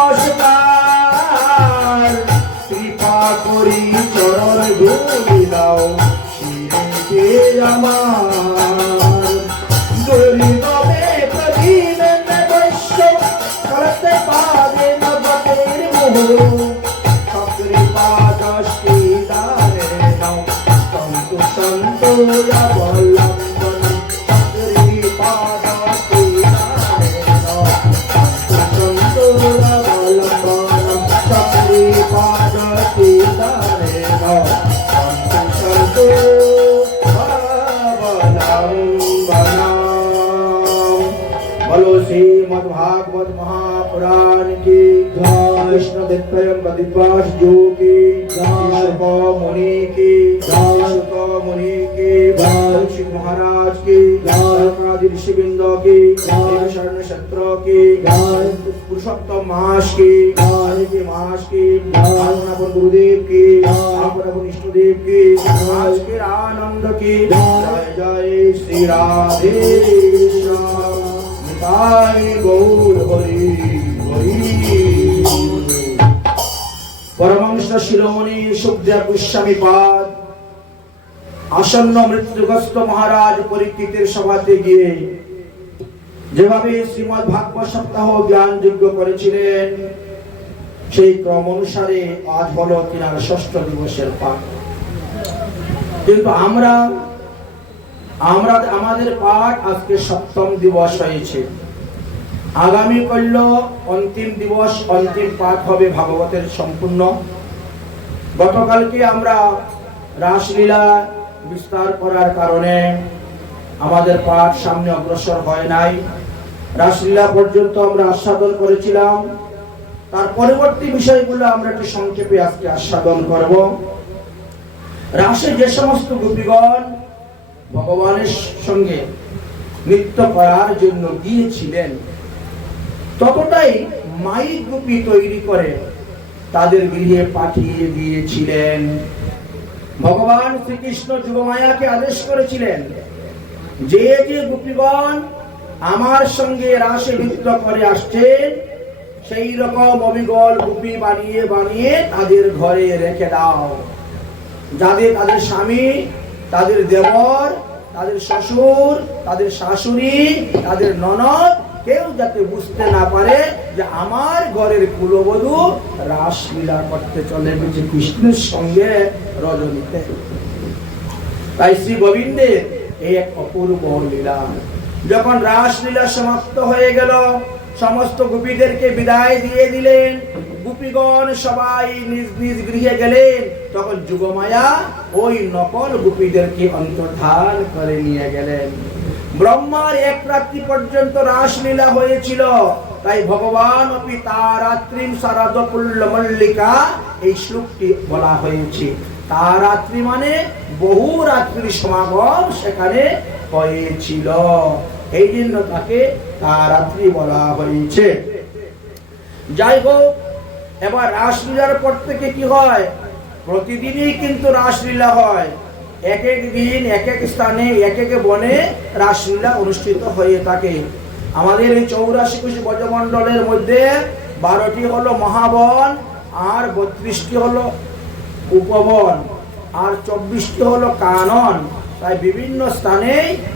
নমস্কার কৃপা করি চরণ ধুলি দাও শিরে আমার দুর্গমে প্রদীপ বৈশ্য করতে পারে নবতের মোহ কৃপা দশটি দানে নাও সন্ত সন্ত অবলম্বন কৃপা দশটি দানে নাও সন্ত অবলম্বন কৃপা দশটি দানে নাও সন্ত बोलो श्रीमद् भागवत महापुराण की जय कृष्ण दिव्यास जो की जय मुनि की जय मुनि की जय महाराज की जय ऋषिवृंद की जय शरण क्षत्र की जय पुरुषोत्तम मास की जय मास की जय गुरुदेव की जय इष्टदेव की आज के आनंद की जय जय श्री राधे कृष्ण परमहंस शिरोमणि सुखदेव गोस्वामी पाद आसन्न मृत्युग्रस्त महाराज परीक्षितेर सभाते गिये যেভাবে শ্রীমদ্ ভাগবত সপ্তাহ জ্ঞান যজ্ঞ করেছিলেন সেই ক্রম অনুসারে আজ হলো তিনার ষষ্ঠ দিবসের পাঠ। কিন্তু আমাদের পাঠ আজকে সপ্তম দিবস হয়েছে। আগামী কাল অন্তিম দিবস, অন্তিম পাঠ হবে ভাগবতের সম্পূর্ণ। গতকালকে আমরা রাসলীলা বিস্তার করার কারণে আমাদের পাঠ সামনে অগ্রসর হয় নাই। রাসলীলা পর্যন্ত আমরা আস্বাদন করেছিলাম, তার পরবর্তী বিষয়গুলো আমরা একটু সংক্ষেপে আজকে আস্বাদন করব। রাসে যে সমস্ত গোপীগণ ভগবানের সঙ্গে নৃত্য করার জন্য গিয়েছিলেন, ততটাই মাইক গোপী তৈরি করে তাদের গৃহে পাঠিয়ে দিয়েছিলেন। ভগবান শ্রীকৃষ্ণ যুগমায়াকে আদেশ করেছিলেন, যে যে গোপীগণ আমার সঙ্গে রাসে নৃত্য করে আসছেন সেই রকম অবিগল গোপী বানিয়ে বানিয়ে তাদের ঘরে রেখে দাও, যাদের তাদের স্বামী, তাদের দেবর, তাদের শ্বশুর, তাদের শাশুড়ি, তাদের ননদ কেউ যাতে বুঝতে না পারে যে আমার ঘরের কুলবধূ রাসলীলা করতে চলে গেছে কৃষ্ণের সঙ্গে রজনীতে। তাই শ্রী গোবিন্দের এই এক অপূর্ব লীলা। যখন রাসলীলা সমাপ্ত হয়ে গেল, সমস্ত গোপীদেরকে বিদায় দিয়ে দিলেন, গোপীগণ সবাই নিজ নিজ গৃহে গেলেন, তখন যুগমায়া ওই নকল গোপীদেরকে অন্তর্ধান করে নিয়ে গেলেন। ব্রহ্মার এক রাত্রি পর্যন্ত রাসলীলা হয়েছিল, তাই ভগবান অপি তারাত্রিম শারদকুল্ল মল্লিকা এই শ্লোকটি বলা হয়েছে। তারাত্রি মানে বহু রাত্রির সমাগম সেখানে হয়েছিল, এই জন্য তাকে তারাত্রি বলা হয়েছে। যাই হোক, এবার রাসলীলার পর থেকে কি হয়, প্রতিদিনই কিন্তু রাসলীলা হয়। এক এক দিন এক এক স্থানে এক এক বনে রাসলীলা অনুষ্ঠিত হয়ে থাকে। আমাদের এই 84 কোটি ব্রজমণ্ডলের মধ্যে 12টি হলো মহাবন, আর 32টি হলো উপবন, আর 24টি হলো কানন। তাই বিভিন্ন স্থানে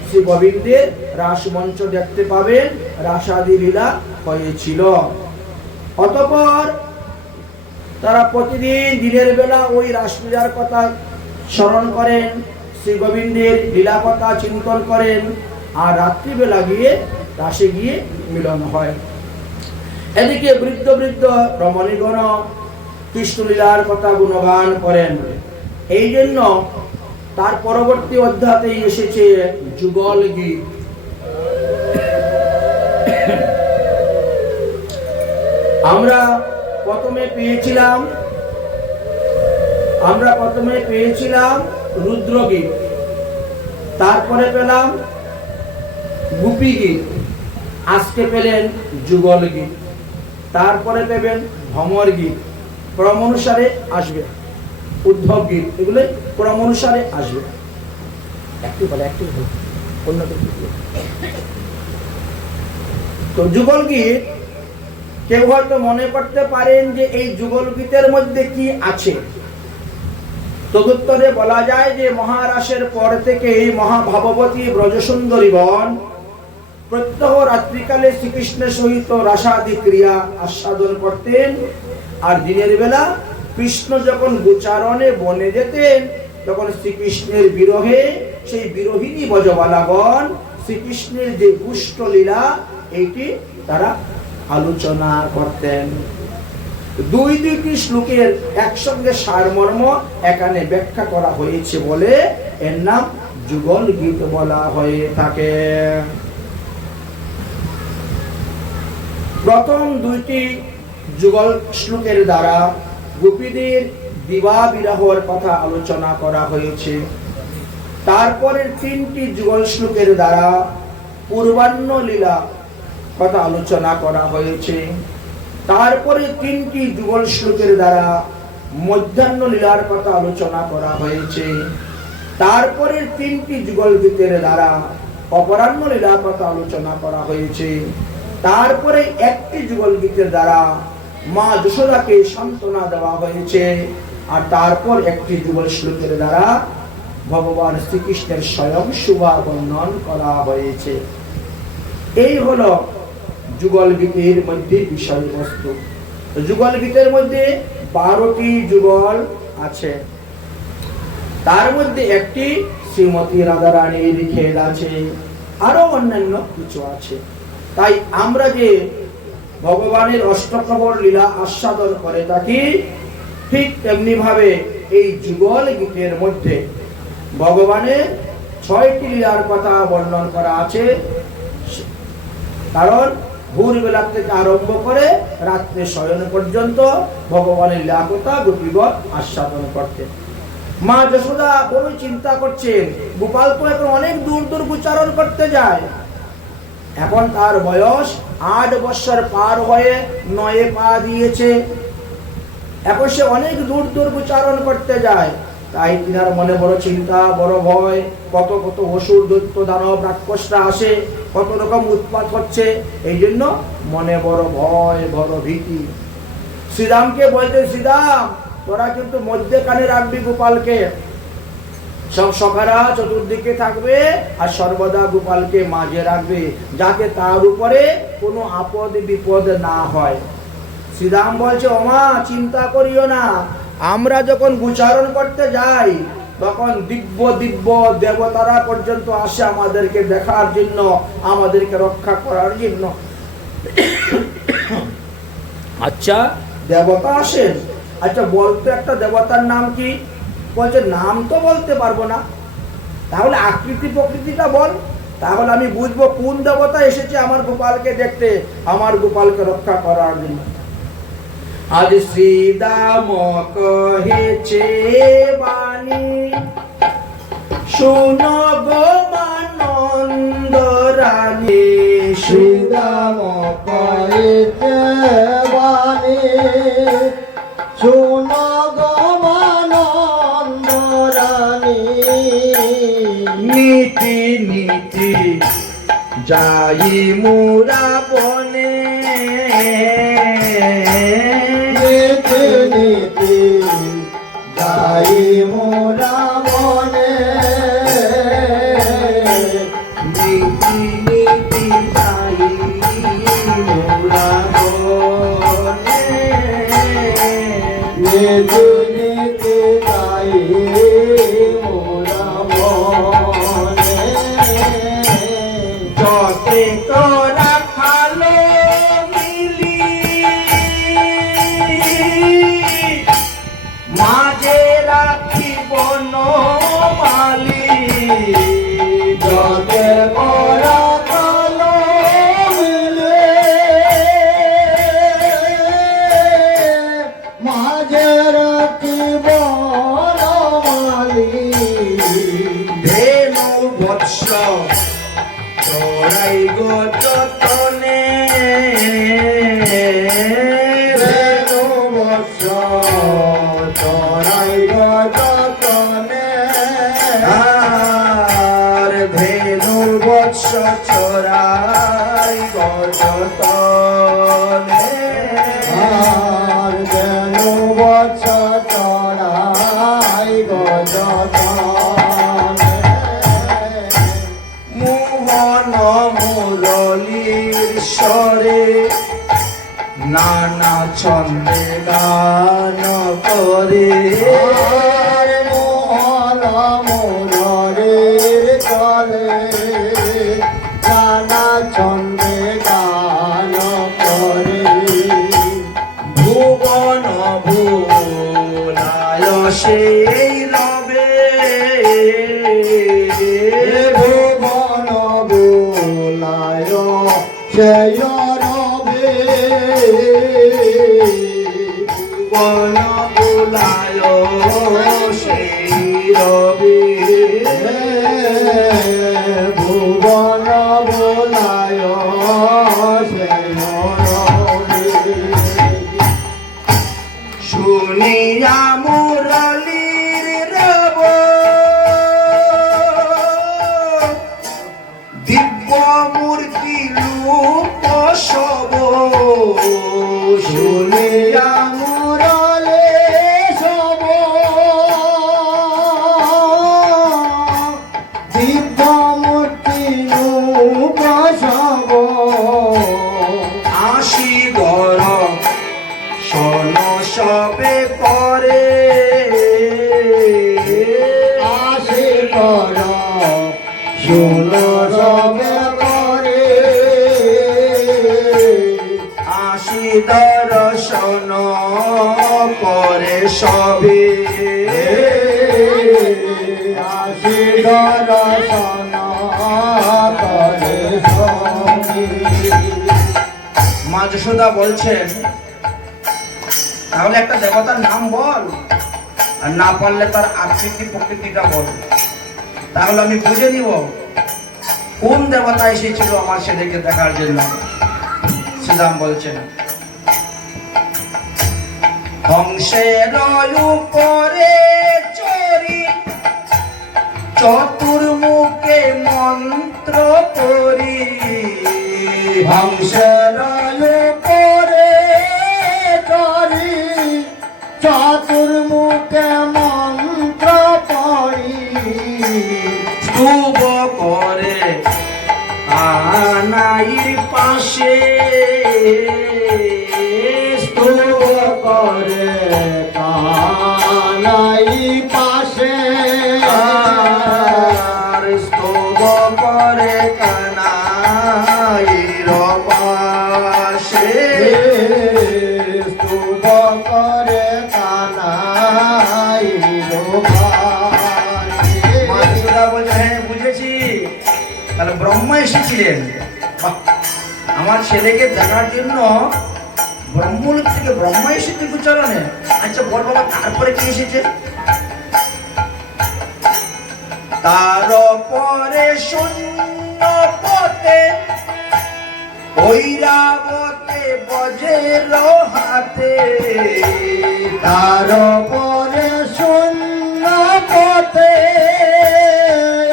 শ্রী গোবিন্দের রাসমঞ্চ দেখতে পাবেন, রাসাদি লীলা হয়েছিল। অতঃপর তারা প্রতিদিন দিনের বেলা ওই রাসলীলার কথা স্মরণ করেন, শ্রী গোবিন্দের লীলা কথা চিন্তন করেন, আর রাত্রিবেলা গিয়ে রাসে গিয়ে মিলন হয়। এদিকে বৃদ্ধ বৃদ্ধ রমণীগণ কৃষ্ণলীলার কথা গুণগান করেন। এই জন্য তার পরবর্তী অধ্যায়ে এসেছে যুগল গীত। আমরা প্রথমে পেয়েছিলাম রুদ্রগীত, তারপরে পেলাম গোপী গীত, আজকে পেলেন যুগল গীত, তারপরে পেবেন ভ্রমর গীত, ক্রম অনুসারে আসবে উদ্ধব গীত, এগুলো ক্রম অনুসারে আসবে। তো যুগল গীত কেউ হয়তো মনে করতে পারেন যে এই যুগল গীতের মধ্যে কি আছে। তদুত্তরে বলা যায় যে মহারাসের পর থেকে এই মহাভাববতী ব্রজসুন্দরী বন প্রত্যহ রাত্রিকালে শ্রীকৃষ্ণের সহিত রাসাদি ক্রিয়া আস্বাদন করতেন। আর দিনের বেলা কৃষ্ণ যখন গোচারণে বনে যেতেন তখন শ্রীকৃষ্ণের বিরহে সেই বিরোহিনী ব্রজবালাগণ শ্রীকৃষ্ণের যে দুষ্ট লীলা এইটি তারা আলোচনা করতেন। দুইটি শ্লোকের একসঙ্গে সারমর্ম এখানে ব্যাখ্যা করা হয়েছে বলে এর নাম যুগল গীত বলা হয়ে থাকে। প্রথম দুইটি যুগল শ্লোকের দ্বারা গোপীদের বিবাহ বিরহের কথা আলোচনা করা হয়েছে। তারপরের তিনটি যুগল শ্লোকের দ্বারা পূর্বাহ্ন লীলা কথা আলোচনা করা হয়েছে। তারপরে তিনটি যুগল শ্লোকের দ্বারা মধ্যাহ্ন লীলার কথা আলোচনা করা হয়েছে। তারপরে তিনটি যুগল গীতের দ্বারা অপরাহ্ন লীলার কথা আলোচনা করা হয়েছে। তারপরে একটি যুগল গীতের দ্বারা মা যশোদাকে সান্ত্বনা দেওয়া হয়েছে। আর তারপর একটি যুগল শ্লোকের দ্বারা ভগবান শ্রীকৃষ্ণের স্বয়ং শোভা বর্ণন করা হয়েছে। এই হলো যুগল গীতের মধ্যে বিষয়বস্তু। যুগল গীতের মধ্যে 12টি যুগল আছে। তার মধ্যে একটি শ্রীমতী রাধারানীর খেল আছে, আরো অন্যান্য কিছু আছে। তাই আমরা যে ভগবানের অষ্টপ্রহর লীলা আস্বাদন করে থাকি, ঠিক তেমনি ভাবে এই যুগল গীতের মধ্যে ভগবানের 6টি লীলার কথা বর্ণন করা আছে। কারণ ভোরবেলা থেকে আরম্ভ করে রাত্রে শয়ন পর্যন্ত ভগবানের লীলা কথা গোপীগণ আস্বাদন করতেন। মা যশোদা বড় চিন্তা করছেন, গোপাল তো এখন অনেক দূর দূর গোচারণ করতে যায়। এখন তার বয়স 8 বছর পার হয়ে 9 পা দিয়েছে। এখন সে অনেক দূর দূর গোচারণ করতে যায়। তাই তিনার মনে বড় চিন্তা, বড় ভয়। কত কত অসুর দৈত্য দানব রাক্ষসরা আসে, কত রকম উৎপাত হচ্ছে। এই জন্য মনে বড় ভয়, বড় ভীতি। শ্রীরামকে বলতে, শ্রীরাম তোরা কিন্তু মধ্যখানে রাখবি গোপালকে, সব সখারা চতুর্দিকে থাকবে আর সর্বদা গোপালকে মাঝে রাখবে, যাতে তার উপরে কোনো আপদ বিপদ না হয়। শ্রীরাম বলছে, ওমা চিন্তা করিও না, আমরা যখন গোচারণ করতে যাই তখন দিব্য দিব্য দেবতারা পর্যন্ত আসে আমাদেরকে দেখার জন্য, আমাদেরকে রক্ষা করার জন্য। আচ্ছা দেবতা আসেন, আচ্ছা বলতে একটা দেবতার নাম কি? বলছে নাম তো বলতে পারবো না, তাহলে আকৃতি প্রকৃতিটা বল, তাহলে আমি বুঝবো কোন দেবতা এসেছে আমার গোপালকে দেখতে, আমার গোপালকে রক্ষা করার জন্য। আজ শ্রীদাম কহেছে বাণী, শুনো গো মানন্দ রানী। শ্রীদাম কহেছে বাণী, শুনো গো মানন্দ রানী। নীতি নীতি যাই মুরা বনে, নীতি নীতি যাই মোরা বনে। নীতি নীতি যাই মুরা বনে। নীতি নীতি যাই মোরা বনে। যতে তোরা খালো মিলি, মাঝে রাখি বনমালী। যতে মোরা কালো মিলে, মাঝে রাখি নানা ছন্দে গান করে আর মোহনা মোহরের চলে নানা ছন্দে গান করে ভুবন ভুলায় সেই রবে ভুবন বোলায় জয় রবে ভুবন ভুলায় সেই রবে ভুবন বোলায় জয় রবে শুনিয়া মুরলীর রব দিব্য মূর্তি রূপ সব শুনিয়া মুরলে সব দিব্য মূর্তি রূপ সব আসি গর সন সবে করে আসে কর শুন সবে করে আসি দর্শন করে সবে আসে দর্শন করে সবে মা যশোদা বলছেন তাহলে একটা দেবতার নাম বল, আর না পারলে তার আকৃতি প্রকৃতিটা বল, তাহলে আমি বুঝে নিব কোন দেবতা এসেছিল আমার ছেলেকে দেখার জন্য। শ্রীরাম বলছেন হংসের উপরে চরি চতুর্মুখে মন্ত্র করি হংসের উপরে চরি চতুর্মুখে মন্ত্র পড়ি স্তূপ করে আনাইর পাশে স্তূপ করে কানাই পাশে আর স্তূপ করে কানাইর পাশে স্তূপ করে কানাই মাতৃসুধা বলছে হ্যাঁ বুঝেছি, তাহলে ব্রহ্মা এসেছিলেন। বাহ, আমার ছেলেকে দেখার জন্য ব্রহ্মলোক থেকে ব্রহ্মা এসেছে গোচরণে। আচ্ছা বল বাবা তারপরে কি এসেছে? তার পরে শূন্য পথে ঐরাবতে বজ্র হাতে তার পরে শূন্য পথে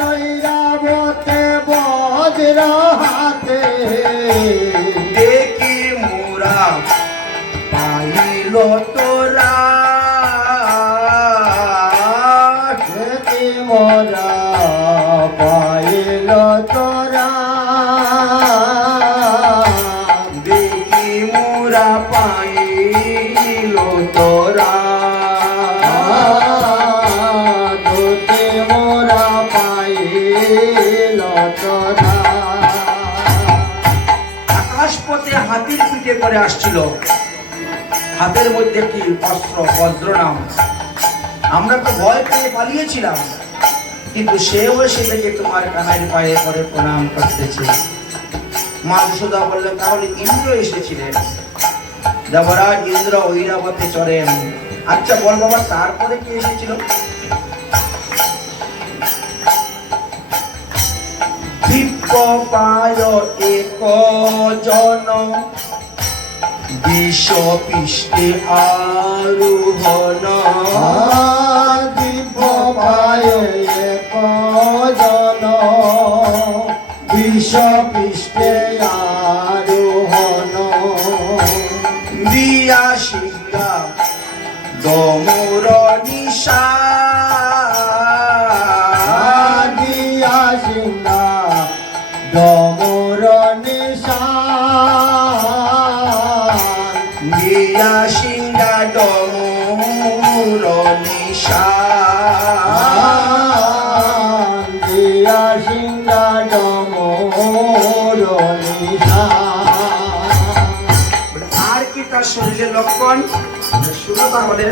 ঐরাবতে বজ্র হাতে দেখি মোরা পাইল তোরা দেখি মোরা পাইল তোরা দেখি মোরা পাইল তোরা দুটি মোরা পাইল তোরা আকাশ পথে হাতির পিঠে করে আসছিল, হাতের মধ্যে কি অস্ত্র বজ্র নাম। আমরা তো ভয় পেয়ে পালিয়েছিলাম, কিন্তু সেও এসে দেখে তোমার কানাইয়ের পায়ে করে প্রণাম করতেছে। মা যশোদা বললেন তাহলে ইন্দ্র এসেছিলেন, দেবরাজ ইন্দ্র ঐরাবতে চড়েন। আচ্ছা বল বাবা তারপরে কি এসেছিল? দিব্য পায় এক জন বিষ পৃষ্ঠে আরোহণ দিব্য পায়ে এক জন বিষ পৃষ্ঠে আরোহণ দিয়া সিংহা দমর নিশা দিয়া সিংহা দমর নিশান দিয়া সিংহা ডমর নিশা দিয়া সিংহা ডমর নিশা। আর কি তার শরীরের লক্ষণ শুরু তাহলে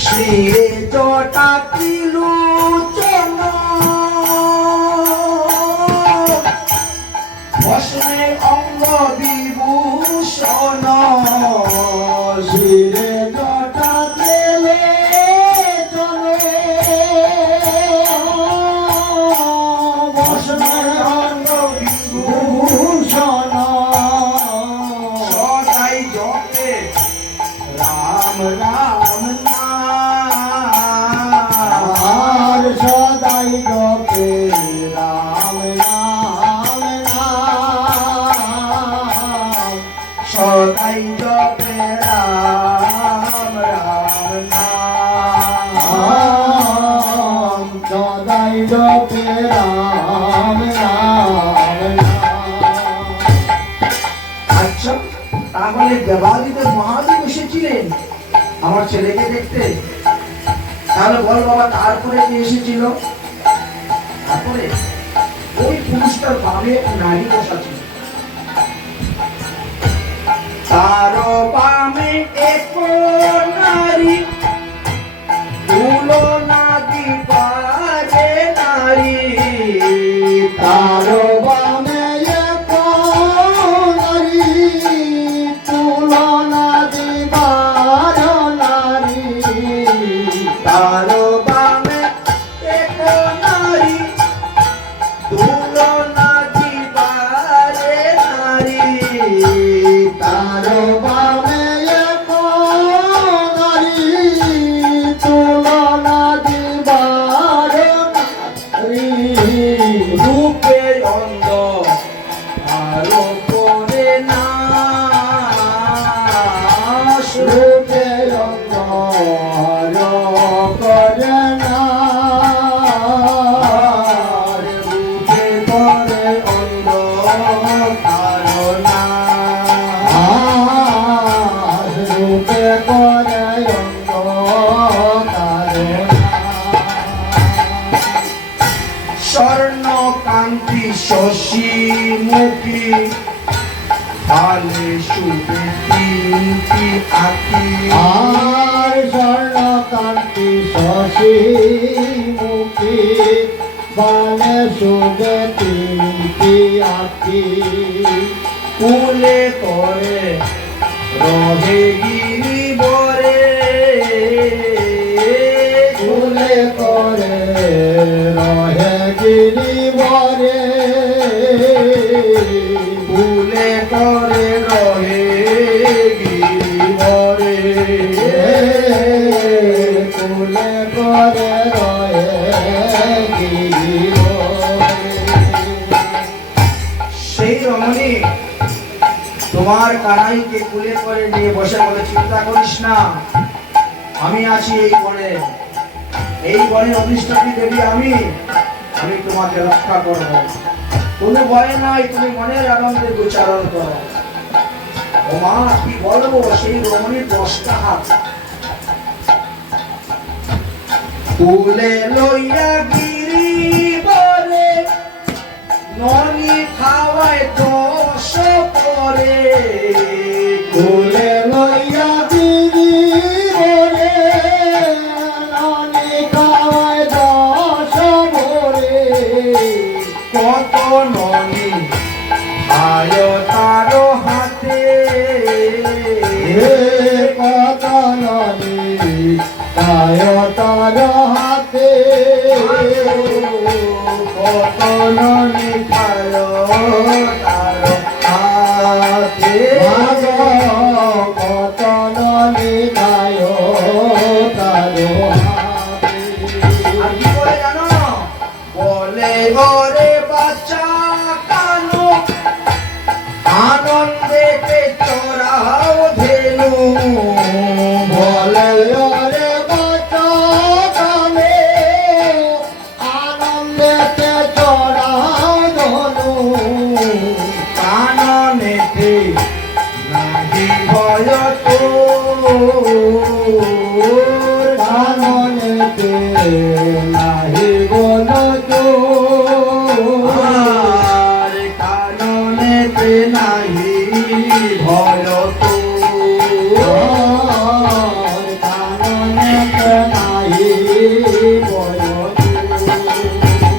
শ্রীরে জটা ত্রিলোচন ভস্মে অঙ্গ বিভূষণ শিরে জটা তেলে চলে ভস্মে অঙ্গ বিভূষণ সদাই জপে রাম রাম নাম আর সদাই জপে রাম নাম নাম। সদাই জপে রাম রাম নাম সদাই জপে রাম রাম নাম। আচ্ছা তাহলে দেবাদিদেব মহাদেব এসেছিলেন আমার ছেলেকে দেখতে তাহলে বল বাবা তারপরে কে এসেছিল তারপরে ওই পুরুষটার বামে নারী বসা ছিল তার বামে এক নারী তুলনা দিবারে নারী তার বামে এক নারী তুলনা দিবার নারী। তার বামে এক নারী তুলনা দিবারে নারী তার বামে এক নারী তুলনা দিবার নারী। রূপে অন্ধ আরো করে না রূপে অঙ্গর করে না রূপে করে অন্ধ আরো না রূপে করে অঙ্গর স্বর্ণ কান্তি শশী মুখী ভালে শুভে তিনটি আঁকি আর স্বর্ণকান্তি শশী মুখী বালে শুভে তিনটি আঁকি। কুলে করে রহে গিরি বরে ফুলে করে রহে গিরিবরে কুলে করে রহে গিরি বরে ফুলে করে রহে গিরিবরে। সেই রমণী তোমার কানাইকে কুলে করে নিয়ে বসে বলে চিন্তা করিস না আমি আছি এই বনের অধিষ্ঠাত্রী দেবী আমি তোমাকে রক্ষা করব কোনো ভয় নাই তুমি মনের আনন্দে গোচারণ করো ও মা কি বলবো সেই রমণীর 10টা হাত কুলে লইয়া গিরি বলে ননি খাওয়ায় 10 পরে ফুলে লইয়া গিরিবরে নানি খাওয়ায় 10 ভরে। কত ননি আয় তার হাতে কত ননি তায় তার হাতে কত ননি খায় তার হাতে কত ননি তায় তার হাতে। আর কি করে জানো বলে ঘরে বাচ্চা কানো আনন্দেতে চড়াও ধেনু বলে ওরে বাচ্চা কানে আনন্দেতে চড়াও ধনু। কাননেতে ভয় তো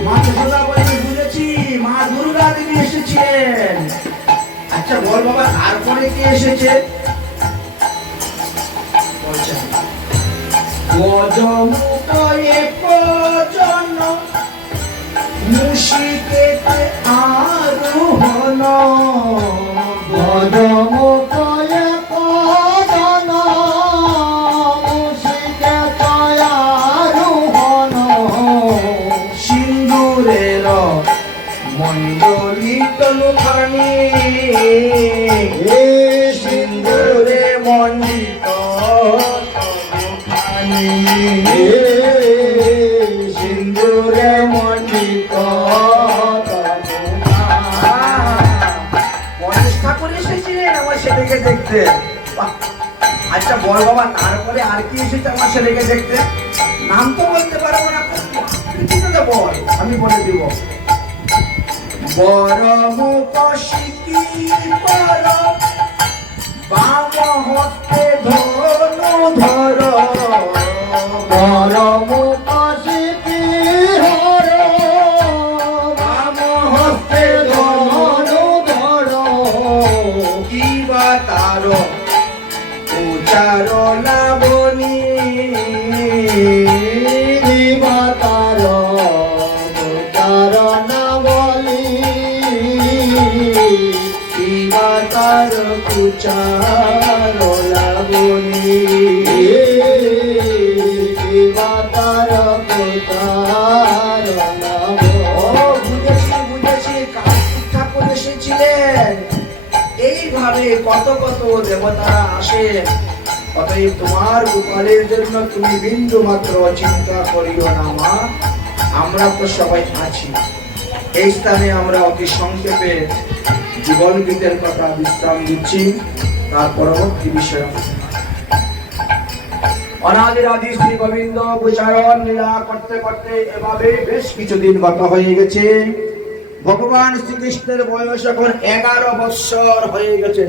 মা যশোদা বলছে, বুঝেছি, মা দুর্গা দেবী এসেছিলেন। আচ্ছা বল বাবা, তারপরে কে এসেছে? বলছেন, গজমুখে প্রজন মুশিকেতে আরোহণ। সিন্দুরের মণ্ডলিত মুখানি, সিন্দুরে মণ্ডিত মুখানি, সিন্দুরে মণ্ডিত। গণেশ ঠাকুর এসেছিলেন আমার ছেলেকে দেখতে। বাহ! আচ্ছা বল বাবা, তারপরে আর কি এসেছে আমার ছেলেকে দেখতে? নাম তো বলতে পারবো না, কিছুটা বল, আমি বলে দিব। বড় মুখ শিকি পর, বাম হস্তে ধনু ধর। বাম হস্তে ধনু ধর, কি বা তার উচার লাবণী। কি বা তার উচার লাবণী। ও বুঝেছি বুঝেছি, কার্তিক ঠাকুর এসেছিলেন। এইভাবে কত কত দেবতারা আসেন। অতএব তোমার গোপালের জন্য তুমি বিন্দু মাত্র চিন্তা করিও না মা, আমরা তো সবাই আছি। এই স্থানে আমরা অতি সংক্ষেপে জীবন গীতের কথা বিশ্রাম দিচ্ছি, তার পরবর্তী বিষয়। অনাদির আদি শ্রী গোবিন্দ গোচারণ লীলা করতে করতে এভাবে বেশ কিছুদিন গত হয়ে গেছে। ভগবান শ্রীকৃষ্ণের বয়স এখন 11 বৎসর হয়ে গেছে।